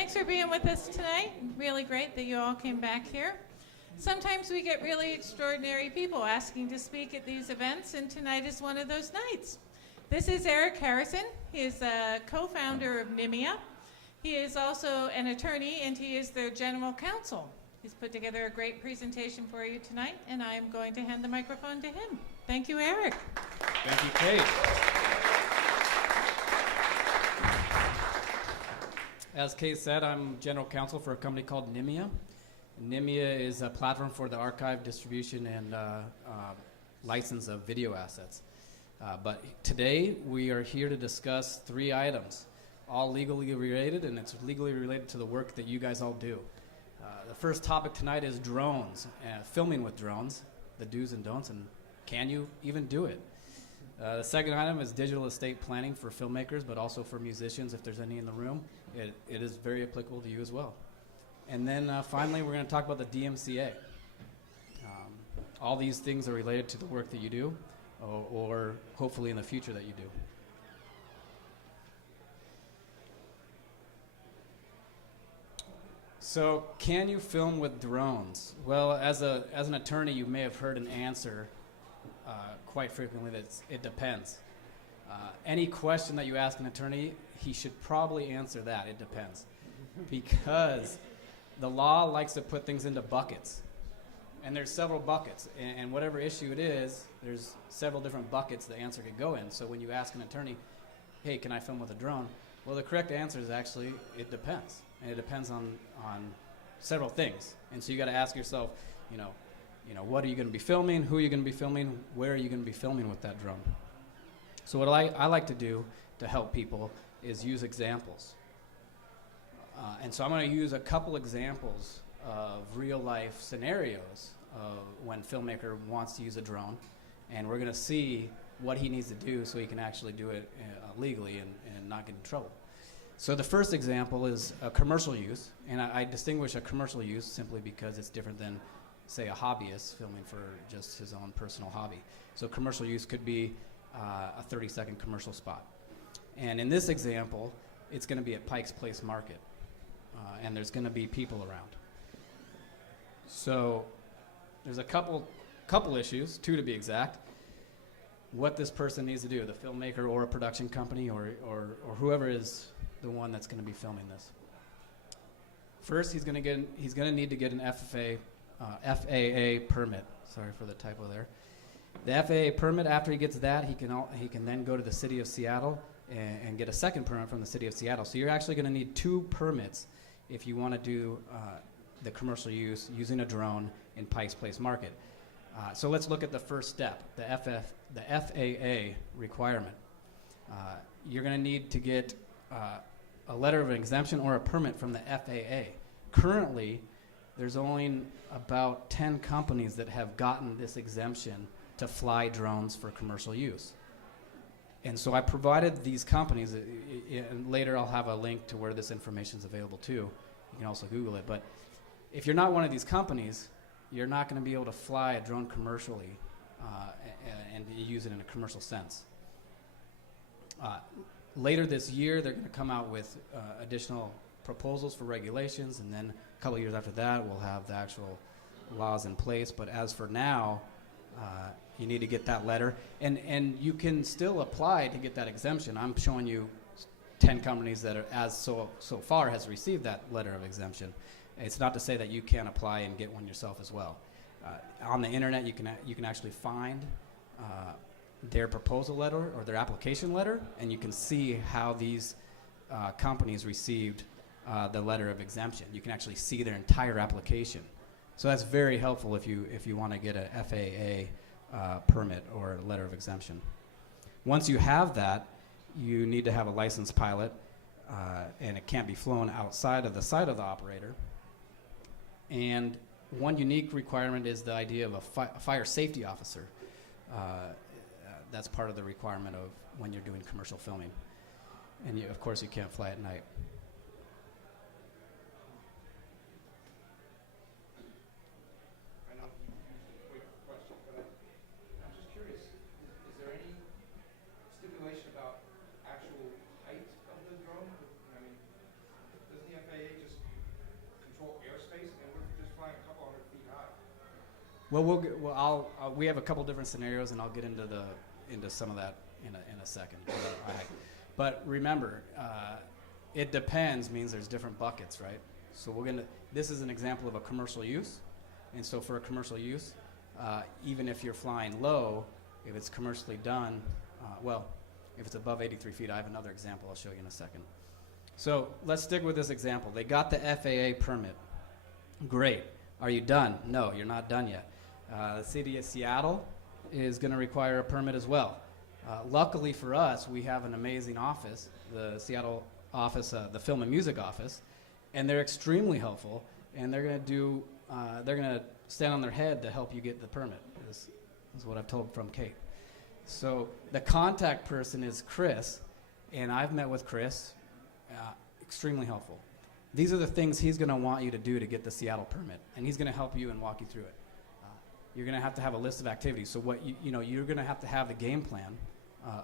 Thanks for being with us tonight. Really great that you all came back here. Sometimes we get really extraordinary people asking to speak at these events, and tonight is one of those nights. This is Eric Harrison. He is a co-founder of NIMIA. He is also an attorney, and he is their general counsel. He's put together a great presentation for you tonight, and I am going to hand the microphone to him. Thank you, Eric. Thank you, Kate. As Kate said, I'm general counsel for a company called NIMIA. NIMIA is a platform for the archive, distribution, and license of video assets. But today, we are here to discuss 3 items, all legally related, and it's legally related to the work that you guys all do. The first topic tonight is drones, filming with drones, the do's and don'ts, and can you even do it? The second item is digital estate planning for filmmakers, but also for musicians, if there's any in the room. It is very applicable to you as well. And then finally, we're going to talk about the DMCA. All these things are related to the work that you do, or hopefully in the future that you do. So, can you film with drones? Well, as an attorney, you may have heard an answer quite frequently that it depends. Any question that you ask an attorney, he should probably answer that, it depends. Because the law likes to put things into buckets. And there's several buckets. And whatever issue it is, there's several different buckets the answer could go in. So when you ask an attorney, hey, can I film with a drone? Well, the correct answer is actually, it depends. And it depends on several things. And so you got to ask yourself, what are you going to be filming? Who are you going to be filming? Where are you going to be filming with that drone? So what I like to do to help people is use examples. And so I'm going to use a couple examples of real-life scenarios when a filmmaker wants to use a drone. And we're going to see what he needs to do so he can actually do it legally and not get in trouble. So the first example is a commercial use, and I distinguish a commercial use simply because it's different than, say, a hobbyist filming for just his own personal hobby. So commercial use could be a 30-second commercial spot. And in this example, it's going to be at Pike's Place Market, and there's going to be people around. So there's a couple issues, 2 to be exact. What this person needs to do, the filmmaker or a production company or whoever is the one that's going to be filming this. First, he's going to need to get an FAA permit. Sorry for the typo there. The FAA permit. After he gets that, he can then go to the city of Seattle and get a second permit from the city of Seattle. So you're actually going to need 2 permits if you want to do the commercial use using a drone in Pike's Place Market. So let's look at the first step, the FAA requirement. You're going to need to get a letter of exemption or a permit from the FAA. Currently, there's only about 10 companies that have gotten this exemption to fly drones for commercial use. And so I provided these companies, and later I'll have a link to where this information is available too. You can also Google it. But if you're not one of these companies, you're not going to be able to fly a drone commercially and use it in a commercial sense. Later this year, they're going to come out with additional proposals for regulations, and then a couple years after that, we'll have the actual laws in place. But as for now, you need to get that letter. And you can still apply to get that exemption. I'm showing you 10 companies that are so far has received that letter of exemption. It's not to say that you can't apply and get one yourself as well. On the internet, you can actually find their proposal letter or their application letter, and you can see how these companies received the letter of exemption. You can actually see their entire application. So that's very helpful if you want to get a FAA permit or a letter of exemption. Once you have that, you need to have a licensed pilot, and it can't be flown outside of the site of the operator. And one unique requirement is the idea of a fire safety officer. That's part of the requirement of when you're doing commercial filming. And of course, you can't fly at night. I know you used a quick question, but I'm just curious, is there any stipulation about actual height of the drone? I mean, does the FAA Well, we have a couple different scenarios, and I'll get into some of that in a second. But remember, it depends means there's different buckets, right? So this is an example of a commercial use, and so for a commercial use, even if you're flying low, if it's commercially done, if it's above 83 feet, I have another example I'll show you in a second. So let's stick with this example. They got the FAA permit. Great. Are you done? No, you're not done yet. The city of Seattle is going to require a permit as well. Luckily for us, we have an amazing office, the Seattle office, the Film and Music office, and they're extremely helpful, and they're going to stand on their head to help you get the permit, is what I've told from Kate. So the contact person is Chris, and I've met with Chris, extremely helpful. These are the things he's going to want you to do to get the Seattle permit, and he's going to help you and walk you through it. You're going to have a list of activities. So what you're going to have the game plan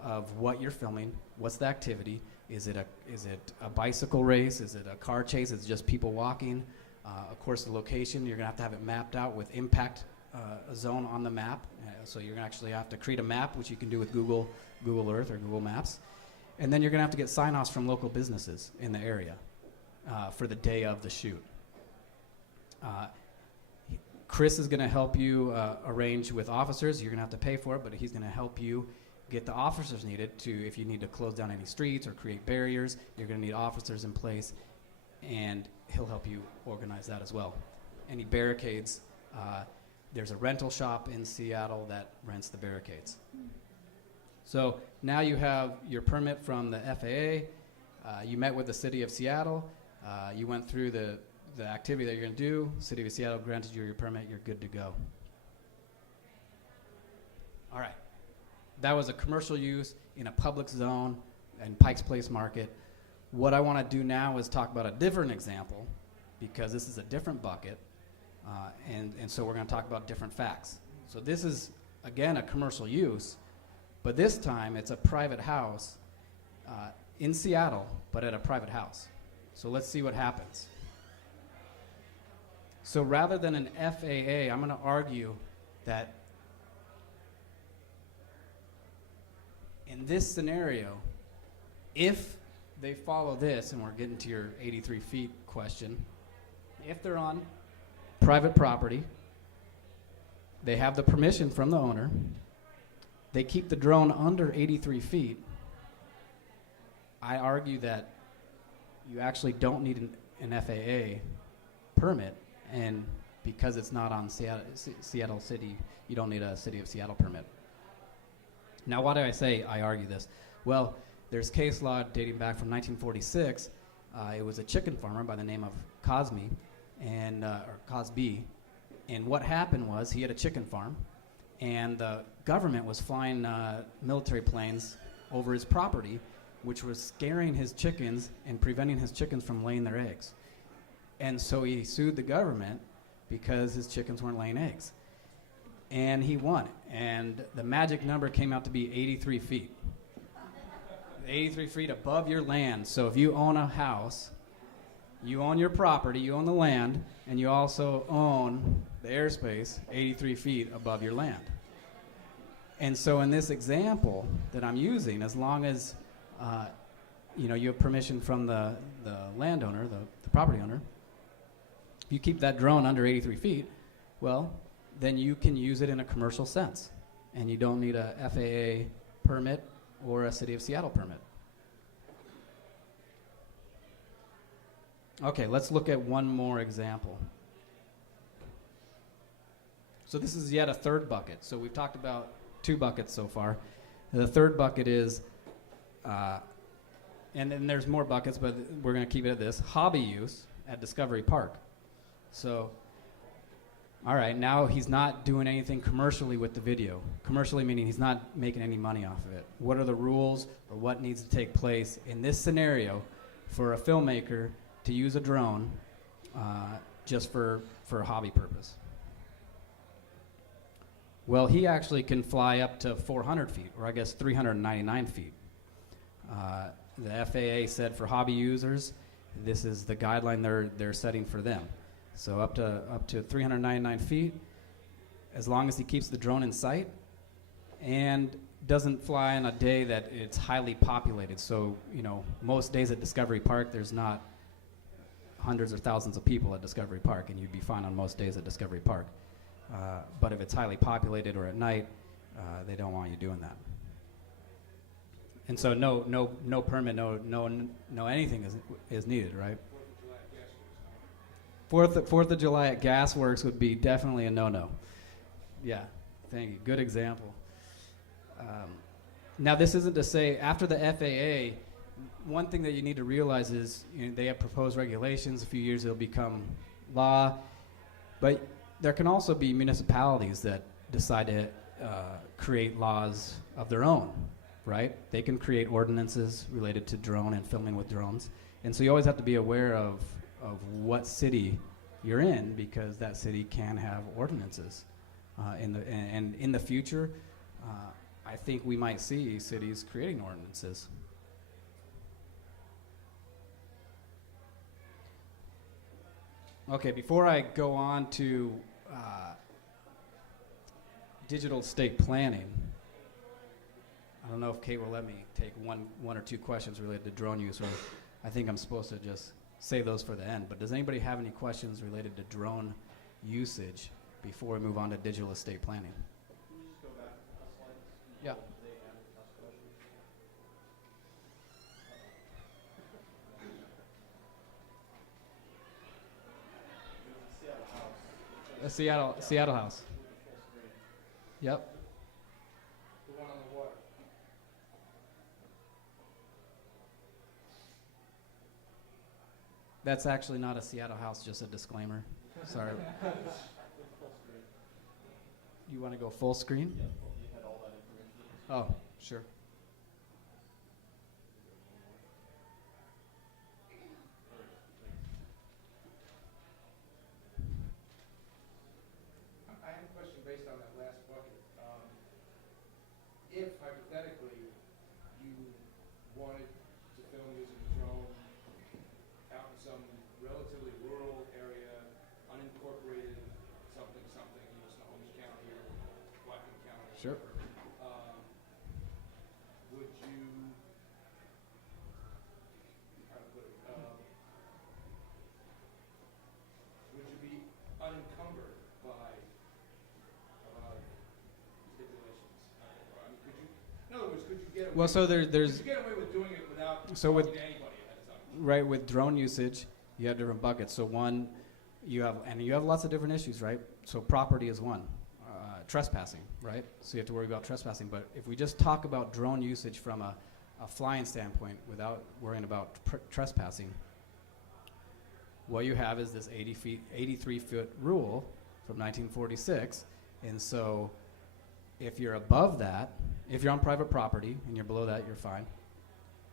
of what you're filming. What's the activity? Is it a bicycle race? Is it a car chase? Is it just people walking? Of course, the location, you're going to have it mapped out with impact zone on the map. So you're going to actually have to create a map, which you can do with Google Earth or Google Maps. And then you're going to have to get sign-offs from local businesses in the area for the day of the shoot. Chris is going to help you arrange with officers. You're going to have to pay for it, but he's going to help you get the officers needed to, if you need to close down any streets or create barriers, you're going to need officers in place, and he'll help you organize that as well. Any barricades, there's a rental shop in Seattle that rents the barricades. So now you have your permit from the FAA. You met with the city of Seattle. You went through the activity that you're going to do. City of Seattle granted you your permit. You're good to go. All right. That was a commercial use in a public zone in Pikes Place Market. What I want to do now is talk about a different example, because this is a different bucket, and so we're going to talk about different facts. So this is, again, a commercial use, but this time it's a private house in Seattle, but at a private house. So let's see what happens. So rather than an FAA, I'm going to argue that in this scenario, if they follow this, and we're getting to your 83 feet question, if they're on private property, they have the permission from the owner, they keep the drone under 83 feet, I argue that you actually don't need an FAA permit, and because it's not on Seattle City, you don't need a City of Seattle permit. Now, why do I say I argue this? Well, there's case law dating back from 1946. It was a chicken farmer by the name of Cosby, and what happened was he had a chicken farm, and the government was flying military planes over his property, which was scaring his chickens and preventing his chickens from laying their eggs. And so he sued the government because his chickens weren't laying eggs. And he won. And the magic number came out to be 83 feet. 83 feet above your land. So if you own a house, you own your property, you own the land, and you also own the airspace 83 feet above your land. And so in this example that I'm using, as long as you have permission from the landowner, the property owner, if you keep that drone under 83 feet, well, then you can use it in a commercial sense, and you don't need a FAA permit or a City of Seattle permit. Okay, let's look at one more example. So this is yet a third bucket. So we've talked about two buckets so far. The third bucket is, and then there's more buckets, but we're going to keep it at this, hobby use at Discovery Park. So, all right, now he's not doing anything commercially with the video. Commercially meaning he's not making any money off of it. What are the rules, or what needs to take place in this scenario for a filmmaker to use a drone just for a hobby purpose? Well, he actually can fly up to 400 feet, or I guess 399 feet. The FAA said for hobby users, this is the guideline they're setting for them. So up to 399 feet, as long as he keeps the drone in sight and doesn't fly on a day that it's highly populated. So, most days at Discovery Park, there's not hundreds or thousands of people at Discovery Park, and you'd be fine on most days at Discovery Park. But if it's highly populated or at night, they don't want you doing that. And so no permit, no anything is needed, right? Fourth of July at Gasworks would be definitely a no-no. Yeah, thank you. Good example. Now, this isn't to say after the FAA, one thing that you need to realize is they have proposed regulations. A few years it'll become law, but there can also be municipalities that decide to create laws of their own, right? They can create ordinances related to drone and filming with drones, and so you always have to be aware of what city you're in, because that city can have ordinances. And in the future, I think we might see cities creating ordinances. Okay, before I go on to digital estate planning, I don't know if Kate will let me take one or two questions related to drone use, or I think I'm supposed to just save those for the end. But does anybody have any questions related to drone usage before we move on to digital estate planning? Can you just go back a slide? Yeah. A Seattle house. Yep. The one on the water. That's actually not a Seattle house, just a disclaimer. Sorry. You want to go full screen? You had all that information. Oh, sure. I have a question based on that last bucket. If hypothetically you wanted to film using a drone out in some relatively rural area, unincorporated something, Snohomish County or Whatcom County, Sure. would you, how to put it, would you be unencumbered by stipulations? I mean, could you, in other words, could you get away, Well, so there's could you get away with doing it without So with- talking to anybody ahead of time? right with drone usage, you have different buckets. So one, you have lots of different issues, right? So property is one. Trespassing, right? So you have to worry about trespassing. But if we just talk about drone usage from a flying standpoint without worrying about trespassing, what you have is this 83-foot rule from 1946. And so if you're above that, if you're on private property and you're below that, you're fine.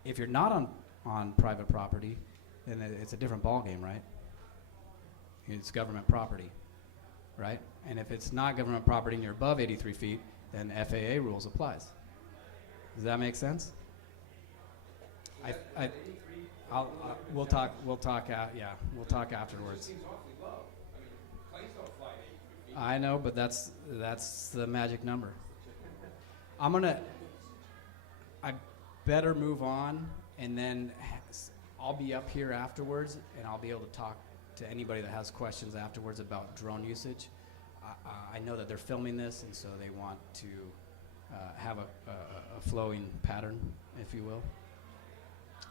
If you're not on private property, then it's a different ballgame, right? It's government property, right? And if it's not government property and you're above 83 feet, then FAA rules applies. Does that make sense? We'll talk afterwards. Seems awfully low. I mean, planes don't fly at 83 feet. I know, but that's the magic number. I better move on, and then I'll be up here afterwards, and I'll be able to talk to anybody that has questions afterwards about drone usage. I know that they're filming this, and so they want to have a flowing pattern, if you will.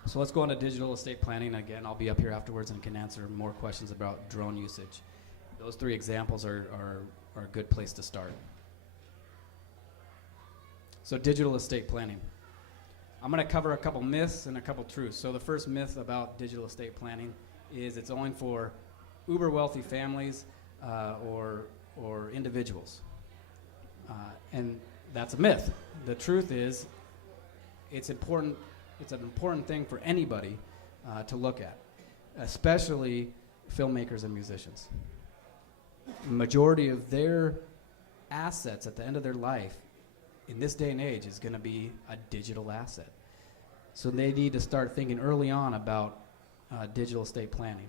So let's go on to digital estate planning. Again, I'll be up here afterwards and can answer more questions about drone usage. Those three examples are a good place to start. So digital estate planning. I'm going to cover a couple myths and a couple truths. So the first myth about digital estate planning is it's only for uber wealthy families or individuals. And that's a myth. The truth is it's important. It's an important thing for anybody to look at, especially filmmakers and musicians. The majority of their assets at the end of their life in this day and age is going to be a digital asset. So they need to start thinking early on about digital estate planning.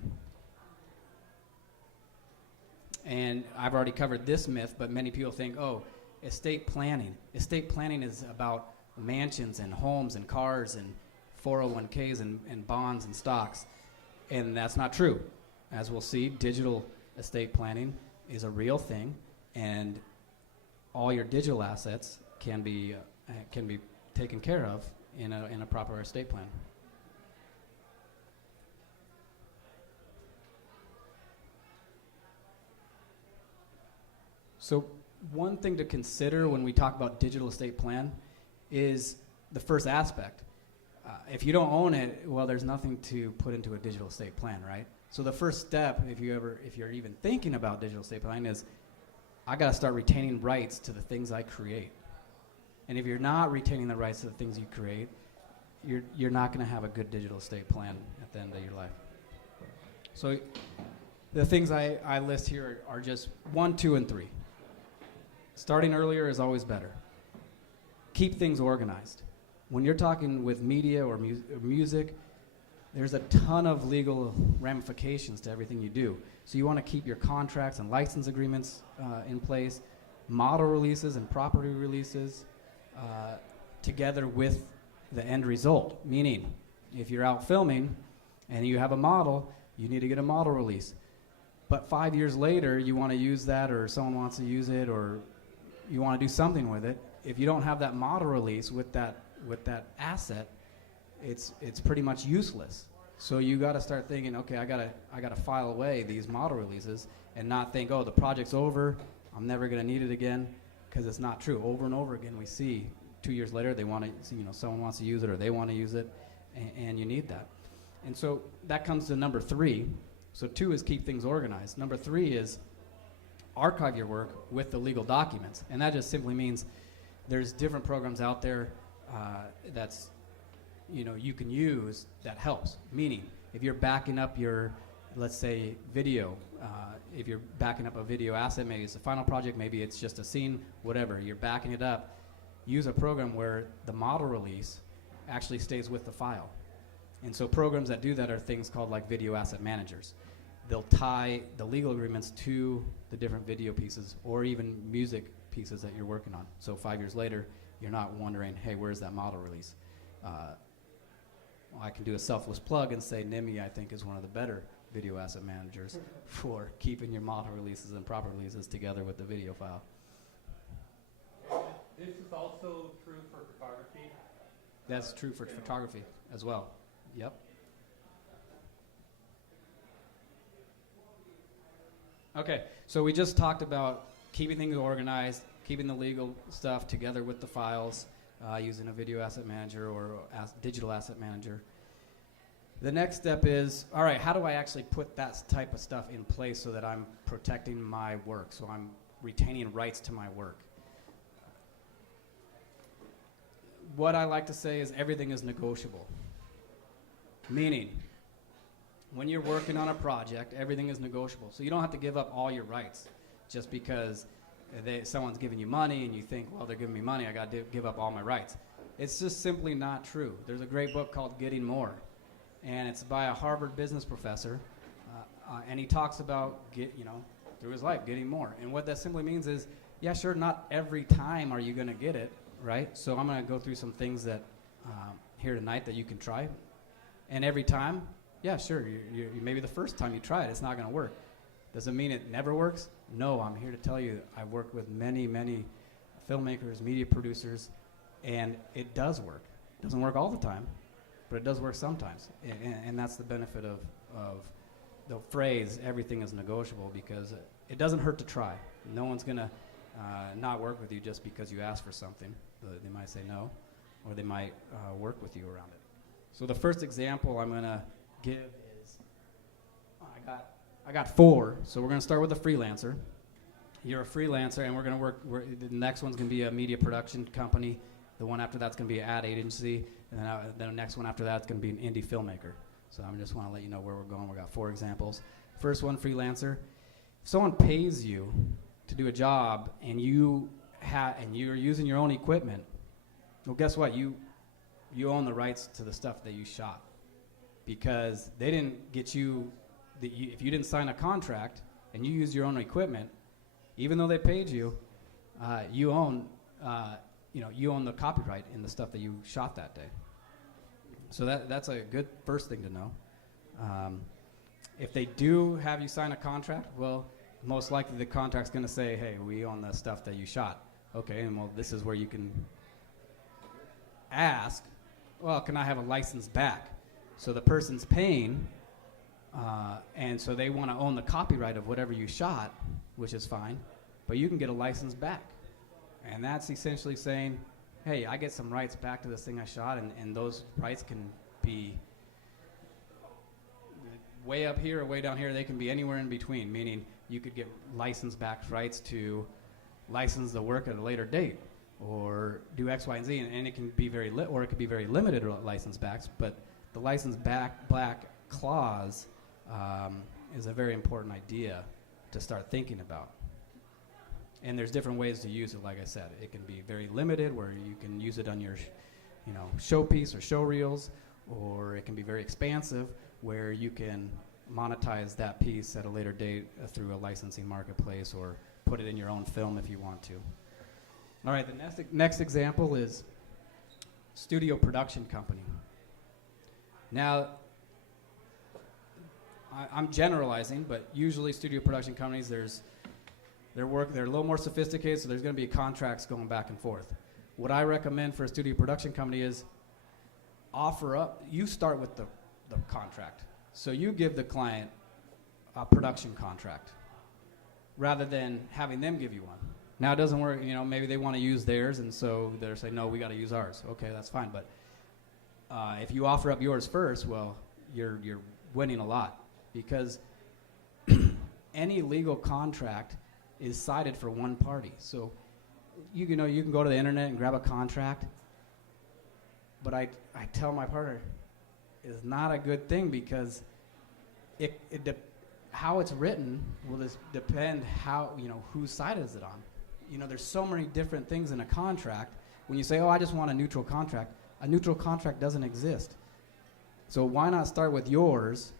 And I've already covered this myth, but many people think, oh, estate planning. Estate planning is about mansions and homes and cars and 401ks and bonds and stocks. And that's not true. As we'll see, digital estate planning is a real thing, and all your digital assets can be taken care of in a proper estate plan. So one thing to consider when we talk about digital estate plan is the first aspect. If you don't own it, well, there's nothing to put into a digital estate plan, right? So the first step, if you're even thinking about digital estate plan, is I got to start retaining rights to the things I create. And if you're not retaining the rights to the things you create, you're not going to have a good digital estate plan at the end of your life. So the things I list here are just 1, 2, and 3. Starting earlier is always better. Keep things organized. When you're talking with media or music, there's a ton of legal ramifications to everything you do. So you want to keep your contracts and license agreements in place, model releases and property releases together with the end result. Meaning, if you're out filming and you have a model, you need to get a model release. But 5 years later, you want to use that, or someone wants to use it, or you want to do something with it. If you don't have that model release with that asset, it's pretty much useless. So you got to start thinking, okay, I gotta file away these model releases and not think, oh, the project's over, I'm never gonna need it again, because it's not true. Over and over again, we see 2 years later they want to, someone wants to use it or they want to use it, and you need that. And so that comes to number 3. So 2 is keep things organized. Number 3 is archive your work with the legal documents, and that just simply means there's different programs out there that's you can use that helps. Meaning, if you're backing up your, let's say, video, if you're backing up a video asset, maybe it's a final project, maybe it's just a scene, whatever, you're backing it up, use a program where the model release actually stays with the file. And so programs that do that are things called like video asset managers. They'll tie the legal agreements to the different video pieces or even music pieces that you're working on. So 5 years later, you're not wondering, hey, where's that model release? I can do a selfless plug and say NIMI, I think, is one of the better video asset managers for keeping your model releases and proper releases together with the video file. This is also true for photography? That's true for photography as well. Yep. Okay, so we just talked about keeping things organized, keeping the legal stuff together with the files, using a video asset manager or digital asset manager. The next step is, all right, how do I actually put that type of stuff in place so that I'm protecting my work, so I'm retaining rights to my work? What I like to say is everything is negotiable. Meaning, when you're working on a project, everything is negotiable. So you don't have to give up all your rights just because someone's giving you money and you think, well, they're giving me money, I got to give up all my rights. It's just simply not true. There's a great book called Getting More, and it's by a Harvard business professor, and he talks about, through his life, getting more. And what that simply means is, yeah, sure, not every time are you going to get it, right? So I'm going to go through some things that here tonight that you can try. And every time, yeah, sure, maybe the first time you try it, it's not going to work. Does it mean it never works? No, I'm here to tell you I've worked with many, many filmmakers, media producers, and it does work. It doesn't work all the time, but it does work sometimes. And that's the benefit of the phrase, everything is negotiable, because it doesn't hurt to try. No one's going to not work with you just because you ask for something. They might say no, or they might work with you around it. So the first example I'm going to give is, I got 4, so we're going to start with a freelancer. You're a freelancer, and we're going to work, the next one's going to be a media production company. The one after that's going to be an ad agency, and then the next one after that's going to be an indie filmmaker. So I just want to let you know where we're going. We got 4 examples. First one, freelancer. If someone pays you to do a job, and you're using your own equipment, well, guess what? You own the rights to the stuff that you shot, because they didn't get you. If you didn't sign a contract and you use your own equipment, even though they paid you, you own the copyright in the stuff that you shot that day. So that's a good first thing to know. If they do have you sign a contract, well, most likely the contract's going to say, hey, we own the stuff that you shot. Okay, and well, this is where you can ask, well, can I have a license back? So the person's paying, and so they want to own the copyright of whatever you shot, which is fine, but you can get a license back. And that's essentially saying, hey, I get some rights back to this thing I shot, and those rights can be way up here or way down here. They can be anywhere in between, meaning you could get license back rights to license the work at a later date or do X, Y, and Z, and it can be or it could be very limited license backs, but the license back clause is a very important idea to start thinking about. And there's different ways to use it, like I said. It can be very limited, where you can use it on your showpiece or show reels, or it can be very expansive, where you can monetize that piece at a later date through a licensing marketplace or put it in your own film if you want to. All right, the next example is studio production company. Now, I'm generalizing, but usually studio production companies, they're a little more sophisticated, so there's going to be contracts going back and forth. What I recommend for a studio production company is you start with the contract. So you give the client a production contract rather than having them give you one. Now it doesn't work, maybe they want to use theirs, and so they're saying, no, we got to use ours. Okay, that's fine, but if you offer up yours first, well, you're winning a lot, because any legal contract is cited for one party. So you can go to the internet and grab a contract, but I tell my partner, it's not a good thing, because how it's written will just depend whose side is it on. There's so many different things in a contract. When you say, oh, I just want a neutral contract doesn't exist. So why not start with yours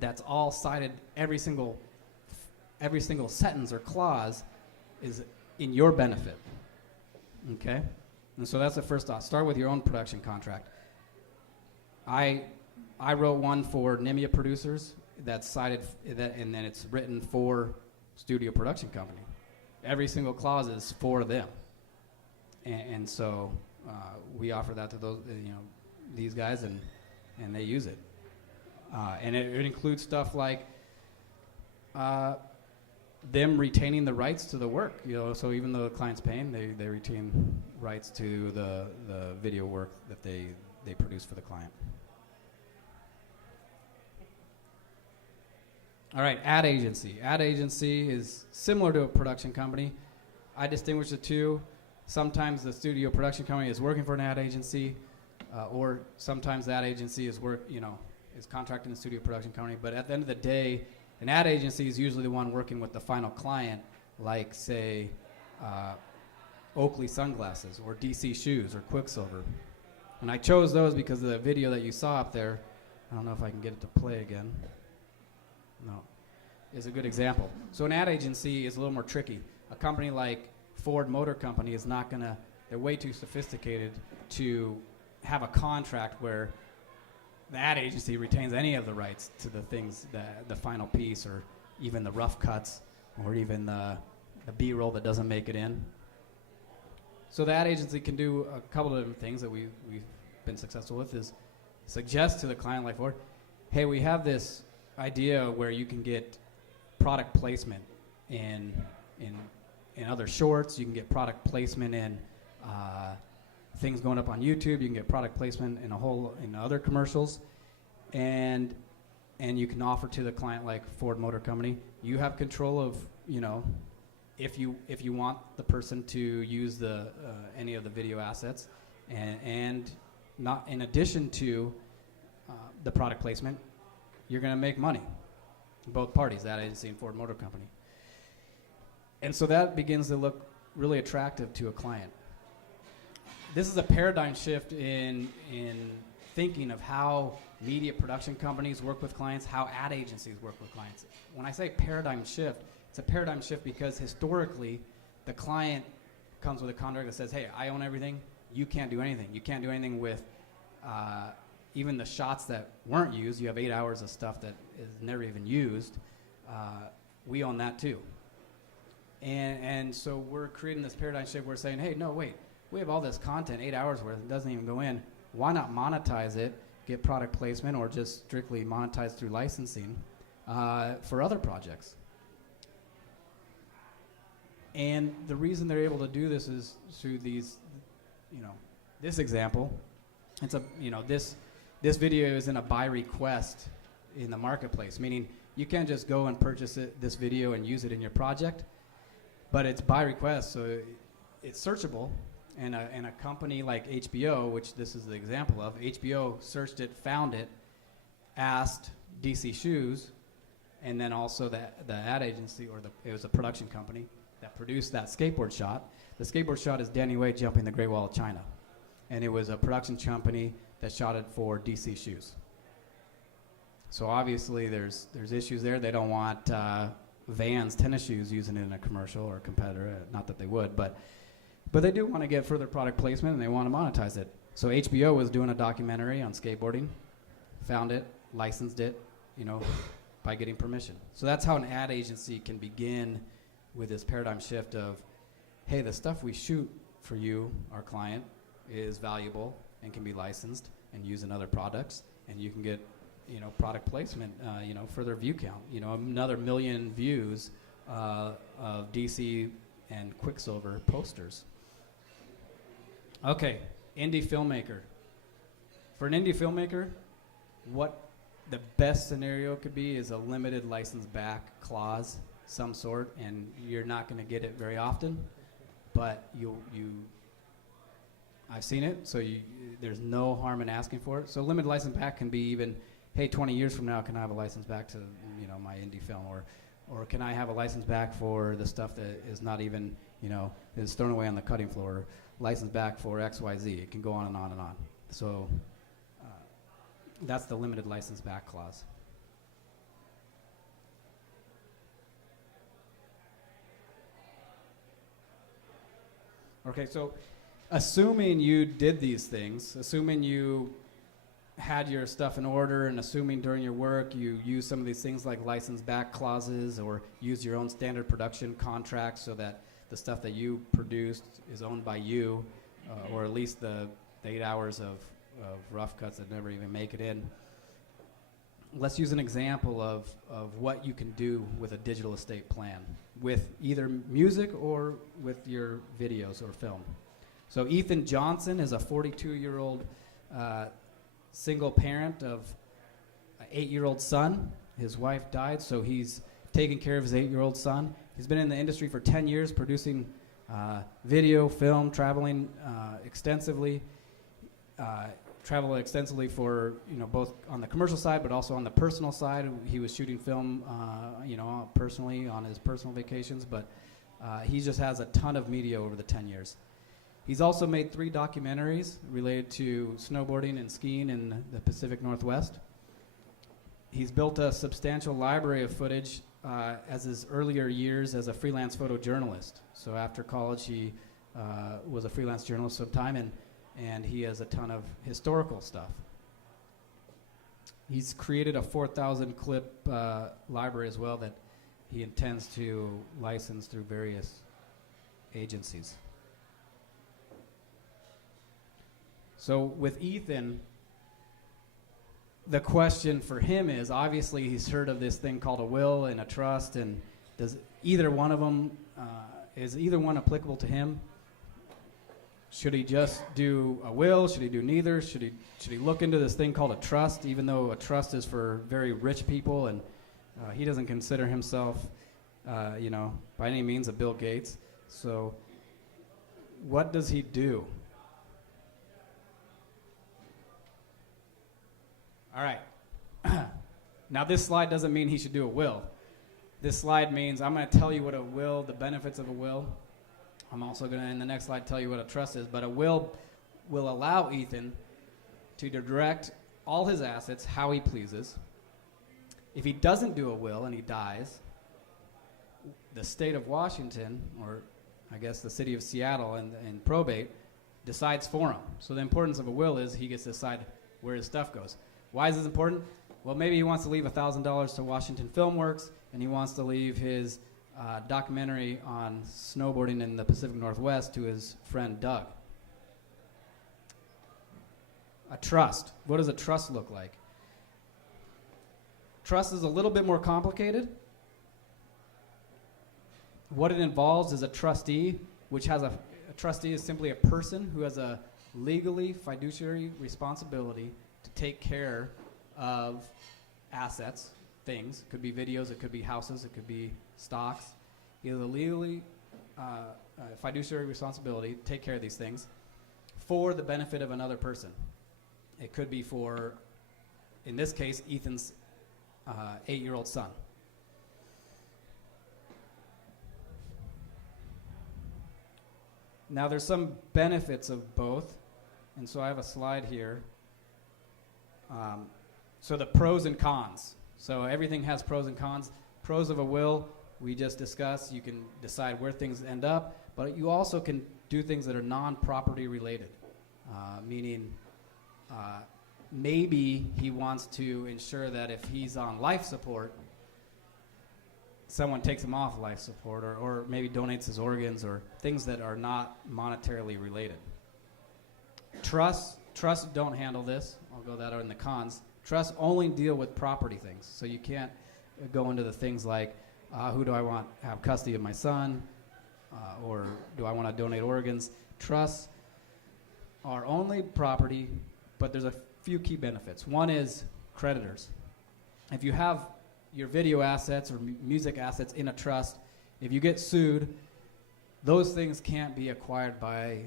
that's all cited, every single sentence or clause is in your benefit, okay? And so that's the first thought. Start with your own production contract. I wrote one for NIMIA producers that's cited, and then it's written for studio production company. Every single clause is for them, and so we offer that to those, these guys, and they use it. And it includes stuff like them retaining the rights to the work. So even though the client's paying, they retain rights to the video work that they produce for the client. All right, ad agency. Ad agency is similar to a production company. I distinguish the two. Sometimes the studio production company is working for an ad agency, or sometimes that agency is contracting the studio production company. But at the end of the day, an ad agency is usually the one working with the final client, like, say, Oakley Sunglasses or DC Shoes or Quicksilver. And I chose those because of the video that you saw up there. I don't know if I can get it to play again. No, is a good example. So an ad agency is a little more tricky. A company like Ford Motor Company is not gonna, they're way too sophisticated to have a contract where the ad agency retains any of the rights to the things, the final piece, or even the rough cuts, or even the B-roll that doesn't make it in. So the ad agency can do a couple of different things that we've been successful with, is suggest to the client like Ford, hey, we have this idea where you can get product placement in other shorts. You can get product placement in things going up on YouTube. You can get product placement in other commercials, and you can offer to the client like Ford Motor Company. You have control of if you want the person to use any of the video assets, and not in addition to the product placement, you're going to make money. Both parties, that agency and Ford Motor Company. And so that begins to look really attractive to a client. This is a paradigm shift in thinking of how media production companies work with clients, how ad agencies work with clients. When I say paradigm shift, it's a paradigm shift because historically, the client comes with a contract that says, hey, I own everything, you can't do anything. You can't do anything with even the shots that weren't used. You have 8 hours of stuff that is never even used. We own that too. And so we're creating this paradigm shift. We're saying, hey, no, wait, we have all this content, 8 hours worth, it doesn't even go in. Why not monetize it, get product placement, or just strictly monetize through licensing for other projects? And the reason they're able to do this is through these, this example. It's this video is in a by request in the marketplace, meaning you can't just go and purchase this video and use it in your project, but it's by request, so it's searchable. And a company like HBO, which this is the example of, HBO searched it, found it, asked DC Shoes, and then also the ad agency, it was a production company that produced that skateboard shot. The skateboard shot is Danny Way jumping the Great Wall of China. And it was a production company that shot it for DC Shoes. So obviously there's issues there. They don't want Vans tennis shoes using it in a commercial or a competitor. Not that they would, but they do want to get further product placement and they want to monetize it. So HBO was doing a documentary on skateboarding, found it, licensed it, by getting permission. So that's how an ad agency can begin with this paradigm shift of, hey, the stuff we shoot for you, our client, is valuable and can be licensed and used in other products, and you can get, product placement, further view count, another 1 million views of DC and Quicksilver posters. Okay, indie filmmaker. For an indie filmmaker, what the best scenario could be is a limited license back clause, some sort, and you're not going to get it very often, but I've seen it, so there's no harm in asking for it. So limited license back can be even, hey, 20 years from now, can I have a license back to my indie film, or can I have a license back for the stuff that is not even is thrown away on the cutting floor, license back for XYZ. It can go on and on and on. So that's the limited license back clause. Okay, so assuming you did these things, assuming you had your stuff in order, and assuming during your work you use some of these things like license back clauses or use your own standard production contracts so that the stuff that you produced is owned by you, or at least the 8 hours of rough cuts that never even make it in. Let's use an example of what you can do with a digital estate plan, with either music or with your videos or film. So Ethan Johnson is a 42-year-old single parent of an 8-year-old son. His wife died, so he's taking care of his 8-year-old son. He's been in the industry for 10 years, producing video, film, traveling extensively. Traveled extensively for, both on the commercial side, but also on the personal side. He was shooting film, personally on his personal vacations, but he just has a ton of media over the 10 years. He's also made 3 documentaries related to snowboarding and skiing in the Pacific Northwest. He's built a substantial library of footage as his earlier years as a freelance photojournalist. So after college, he was a freelance journalist sometime, and he has a ton of historical stuff. He's created a 4,000 clip library as well that he intends to license through various agencies. So with Ethan, the question for him is, obviously he's heard of this thing called a will and a trust, and does either one of them, is either one applicable to him? Should he just do a will? Should he do neither? Should he look into this thing called a trust, even though a trust is for very rich people, and he doesn't consider himself, by any means a Bill Gates. So what does he do? All right. Now this slide doesn't mean he should do a will. This slide means I'm going to tell you what a will, the benefits of a will. I'm also going to, in the next slide, tell you what a trust is. But a will allow Ethan to direct all his assets how he pleases. If he doesn't do a will and he dies, the state of Washington, or I guess the city of Seattle and probate, decides for him. So the importance of a will is he gets to decide where his stuff goes. Why is this important? Well, maybe he wants to leave $1,000 to Washington Film Works, and he wants to leave his documentary on snowboarding in the Pacific Northwest to his friend Doug. A trust. What does a trust look like? Trust is a little bit more complicated. What it involves is a trustee, which has a trustee is simply a person who has a legally fiduciary responsibility to take care of assets, things. It could be videos, it could be houses, it could be stocks. He has a legally fiduciary responsibility to take care of these things for the benefit of another person. It could be for, in this case, Ethan's 8-year-old son. Now there's some benefits of both, and so I have a slide here. So the pros and cons. So everything has pros and cons. Pros of a will, we just discussed. You can decide where things end up, but you also can do things that are non-property related, meaning maybe he wants to ensure that if he's on life support, someone takes him off life support, or maybe donates his organs, or things that are not monetarily related. Trusts don't handle this. I'll go that out in the cons. Trusts only deal with property things, so you can't go into the things like who do I want to have custody of my son, or do I want to donate organs. Trusts are only property, but there's a few key benefits. One is creditors. If you have your video assets or music assets in a trust, if you get sued, those things can't be acquired by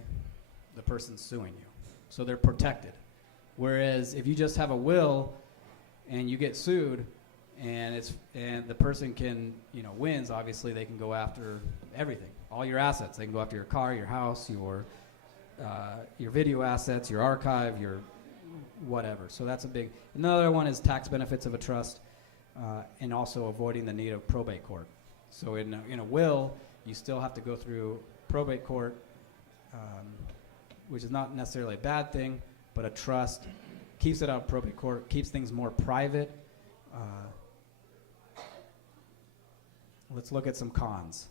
the person suing you. So they're protected. Whereas if you just have a will and you get sued and the person wins, obviously they can go after everything. All your assets. They can go after your car, your house, your video assets, your archive, your whatever. So that's a big. Another one is tax benefits of a trust. And also avoiding the need of probate court. So in a will, you still have to go through probate court, which is not necessarily a bad thing, but a trust keeps it out of probate court, keeps things more private. Let's look at some cons.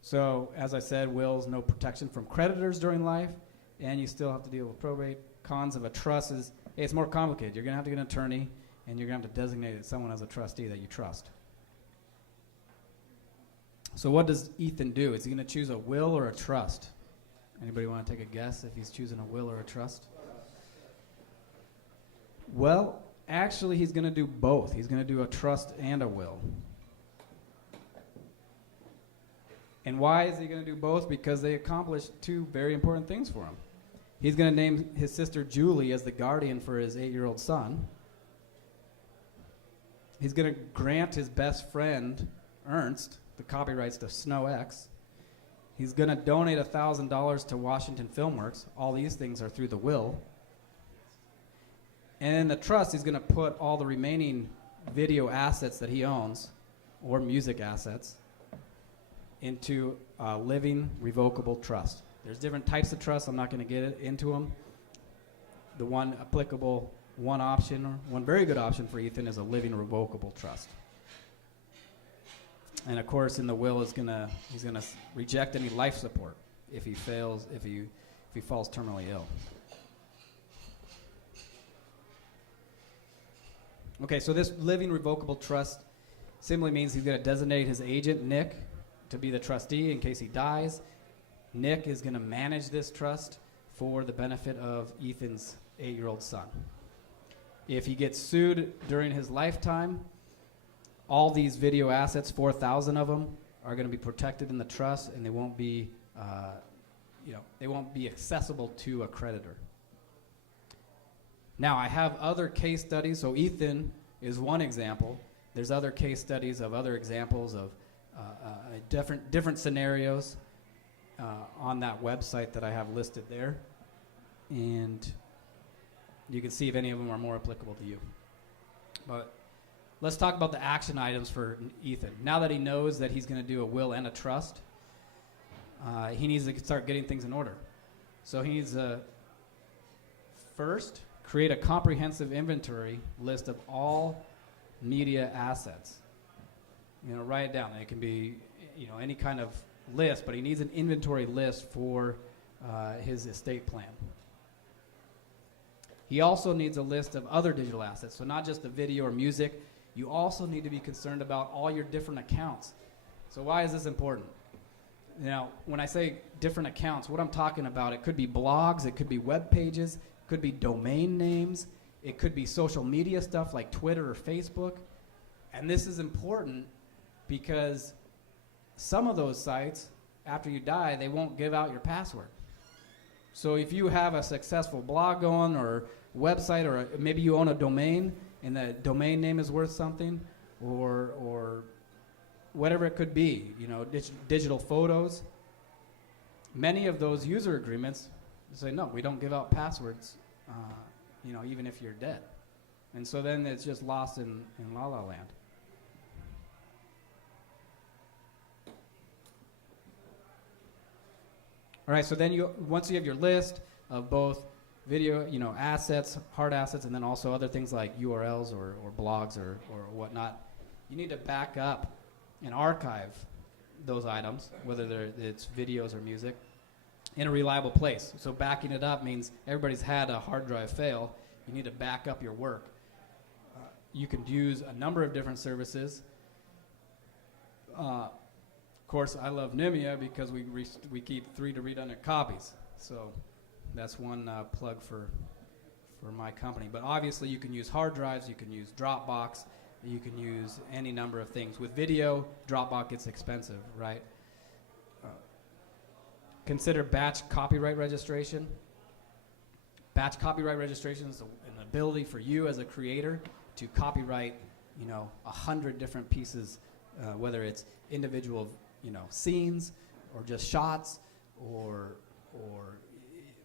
So as I said, wills, no protection from creditors during life, and you still have to deal with probate. Cons of a trust is it's more complicated. You're going to have to get an attorney, and you're going to have to designate someone as a trustee that you trust. So what does Ethan do? Is he going to choose a will or a trust? Anybody want to take a guess if he's choosing a will or a trust? Well, actually, he's going to do both. He's going to do a trust and a will. And why is he going to do both? Because they accomplish two very important things for him. He's going to name his sister Julie as the guardian for his 8-year-old son. He's going to grant his best friend, Ernst, the copyrights to Snow X. He's going to donate $1,000 to Washington Film Works. All these things are through the will. And in the trust, he's going to put all the remaining video assets that he owns, or music assets, into a living revocable trust. There's different types of trusts. I'm not going to get into them. The one applicable, one very good option for Ethan is a living revocable trust. And of course, in the will, he's going to reject any life support if he falls terminally ill. Okay, so this living revocable trust simply means he's going to designate his agent, Nick, to be the trustee in case he dies. Nick is going to manage this trust for the benefit of Ethan's 8-year-old son. If he gets sued during his lifetime, all these video assets, 4,000 of them, are going to be protected in the trust, and they won't be accessible to a creditor. Now, I have other case studies. So Ethan is one example. There's other case studies of other examples of different scenarios on that website that I have listed there. and you can see if any of them are more applicable to you. But let's talk about the action items for Ethan. Now that he knows that he's going to do a will and a trust, he needs to start getting things in order. So he needs to first create a comprehensive inventory list of all media assets. Write it down. It can be, any kind of list, but he needs an inventory list for his estate plan. He also needs a list of other digital assets, so not just the video or music. You also need to be concerned about all your different accounts. So why is this important? Now, when I say different accounts, what I'm talking about, it could be blogs, it could be web pages, it could be domain names, it could be social media stuff like Twitter or Facebook. And this is important because some of those sites, after you die, they won't give out your password. So if you have a successful blog going or website, or maybe you own a domain and the domain name is worth something, or whatever it could be, digital photos, many of those user agreements say, no, we don't give out passwords, even if you're dead. And so then it's just lost in La La Land. All right, so then once you have your list of both video, assets, hard assets, and then also other things like URLs or blogs or whatnot, you need to back up and archive those items, whether it's videos or music, in a reliable place. So backing it up means everybody's had a hard drive fail. You need to back up your work. You can use a number of different services. Of course, I love Nimia because we keep 3 redundant copies. So that's one plug for my company. But obviously, you can use hard drives. You can use Dropbox. You can use any number of things. With video, Dropbox gets expensive, right? Consider batch copyright registration. Batch copyright registration is an ability for you as a creator to copyright, 100 different pieces, whether it's individual, scenes or just shots or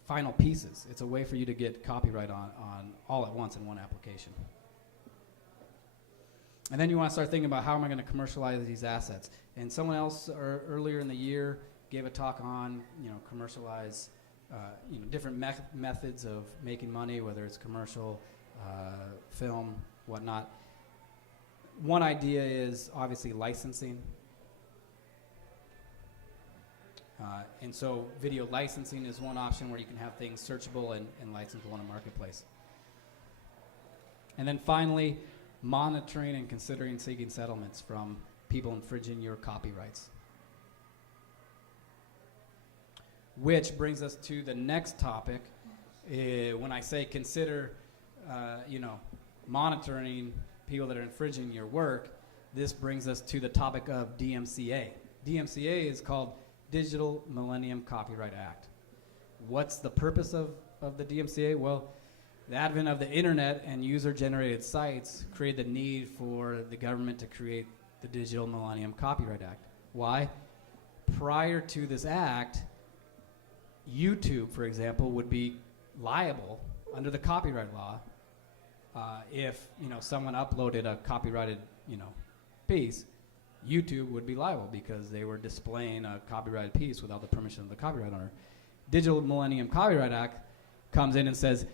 final pieces. It's a way for you to get copyright on all at once in one application. And then you want to start thinking about, how am I going to commercialize these assets? And someone else earlier in the year gave a talk on, commercialize, different methods of making money, whether it's commercial, film, whatnot. One idea is obviously licensing. And so video licensing is one option where you can have things searchable and licensable in a marketplace. And then finally, monitoring and considering seeking settlements from people infringing your copyrights. Which brings us to the next topic. When I say consider, monitoring people that are infringing your work, this brings us to the topic of DMCA. DMCA is called Digital Millennium Copyright Act. What's the purpose of the DMCA? Well, the advent of the internet and user-generated sites created the need for the government to create the Digital Millennium Copyright Act. Why? Prior to this act, YouTube, for example, would be liable under the copyright law if someone uploaded a copyrighted piece. YouTube would be liable because they were displaying a copyrighted piece without the permission of the copyright owner. Digital Millennium Copyright Act comes in and says,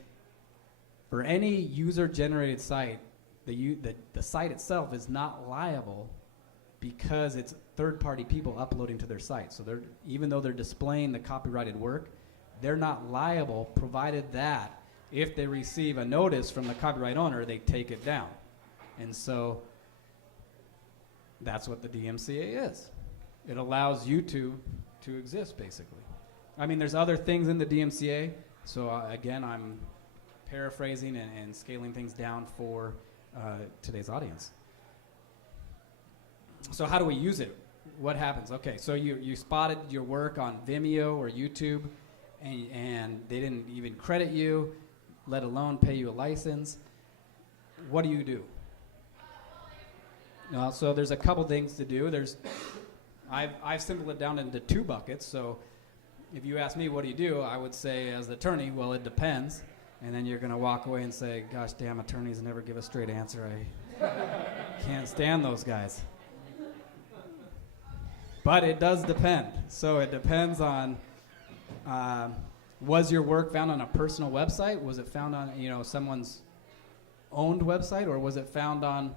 for any user-generated site, the site itself is not liable because it's third-party people uploading to their site. So even though they're displaying the copyrighted work, they're not liable, provided that if they receive a notice from the copyright owner, they take it down. And so that's what the DMCA is. It allows YouTube to exist, basically. I mean, there's other things in the DMCA. So again, I'm paraphrasing and scaling things down for today's audience. So how do we use it? What happens? Okay, so you spotted your work on Vimeo or YouTube, and they didn't even credit you, let alone pay you a license. What do you do? So there's a couple things to do. I've simplified it down into 2 buckets. So if you ask me, what do you do? I would say, as the attorney, well, it depends. And then you're going to walk away and say, gosh, damn, attorneys never give a straight answer. I can't stand those guys. But it does depend. So it depends on, was your work found on a personal website? Was it found on, someone's owned website, or was it found on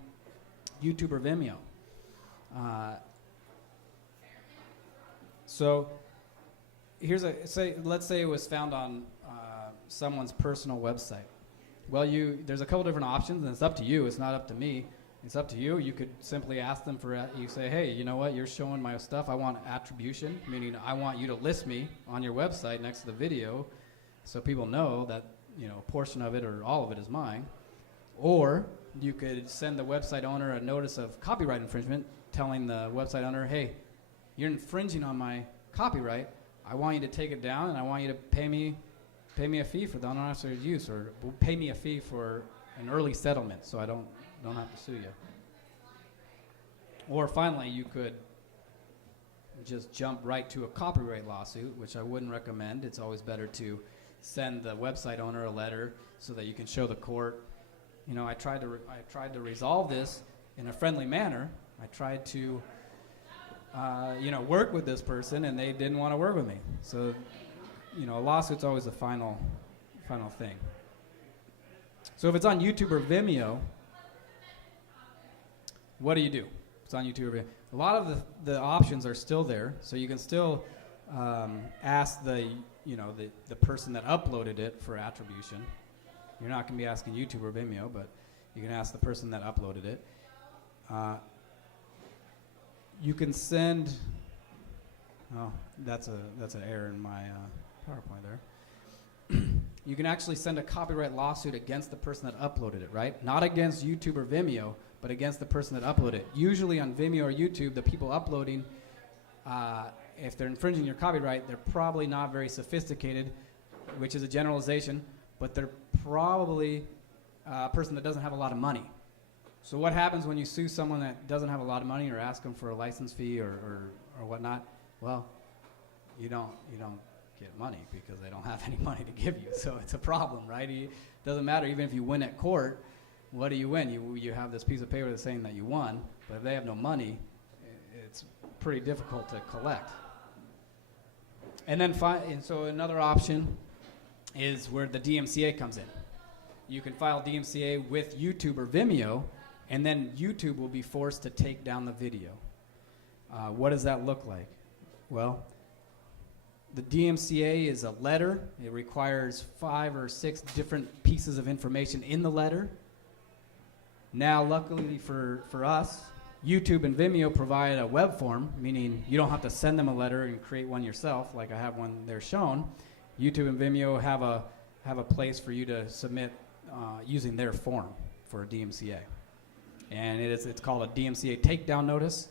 YouTube or Vimeo? So let's say it was found on someone's personal website. Well, there's a couple different options, and it's up to you. It's not up to me. It's up to you. You could simply ask them you say, hey, you know what, you're showing my stuff. I want attribution, meaning I want you to list me on your website next to the video so people know that, a portion of it or all of it is mine. Or you could send the website owner a notice of copyright infringement telling the website owner, hey, you're infringing on my copyright. I want you to take it down, and I want you to pay me a fee for the unauthorized use, or pay me a fee for an early settlement so I don't have to sue you. Or finally, you could just jump right to a copyright lawsuit, which I wouldn't recommend. It's always better to send the website owner a letter so that you can show the court, I tried to resolve this in a friendly manner. I tried to work with this person, and they didn't want to work with me. So, a lawsuit's always the final thing. So if it's on YouTube or Vimeo, what do you do? It's on YouTube or Vimeo. A lot of the options are still there, so you can still ask the person that uploaded it for attribution. You're not going to be asking YouTube or Vimeo, but you can ask the person that uploaded it. You can send. Oh, that's an error in my PowerPoint there. You can actually send a copyright lawsuit against the person that uploaded it, right? Not against YouTube or Vimeo, but against the person that uploaded it. Usually on Vimeo or YouTube, the people uploading, if they're infringing your copyright, they're probably not very sophisticated, which is a generalization, but they're probably a person that doesn't have a lot of money. So what happens when you sue someone that doesn't have a lot of money, or ask them for a license fee or whatnot? Well, you don't get money because they don't have any money to give you. So it's a problem, right? It doesn't matter. Even if you win at court, what do you win? You have this piece of paper that's saying that you won, but if they have no money, it's pretty difficult to collect. And then so another option is where the DMCA comes in. You can file DMCA with YouTube or Vimeo, and then YouTube will be forced to take down the video. What does that look like? Well, the DMCA is a letter. It requires 5 or 6 different pieces of information in the letter. Now, luckily for us, YouTube and Vimeo provide a web form, meaning you don't have to send them a letter and create one yourself, like I have one there shown. YouTube and Vimeo have a place for you to submit using their form for a DMCA. And it's called a DMCA takedown notice,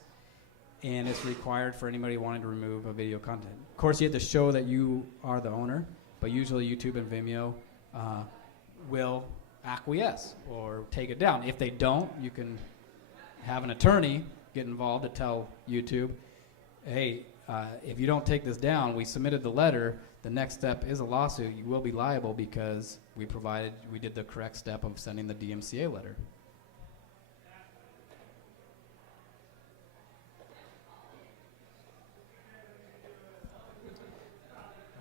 and it's required for anybody wanting to remove a video content. Of course, you have to show that you are the owner, but usually YouTube and Vimeo will acquiesce or take it down. If they don't, you can have an attorney get involved to tell YouTube, hey, if you don't take this down, we submitted the letter, the next step is a lawsuit. You will be liable because we did the correct step of sending the DMCA letter.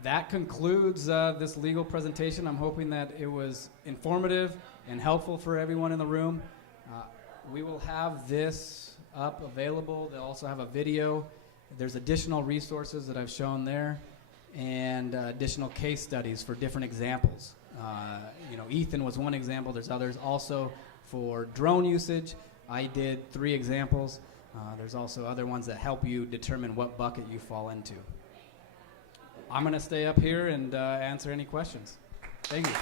That concludes this legal presentation. I'm hoping that it was informative and helpful for everyone in the room. We will have this up available. They'll also have a video. There's additional resources that I've shown there, and additional case studies for different examples. Ethan was one example. There's others. Also for drone usage, I did 3 examples. There's also other ones that help you determine what bucket you fall into. I'm going to stay up here and answer any questions. Thank you.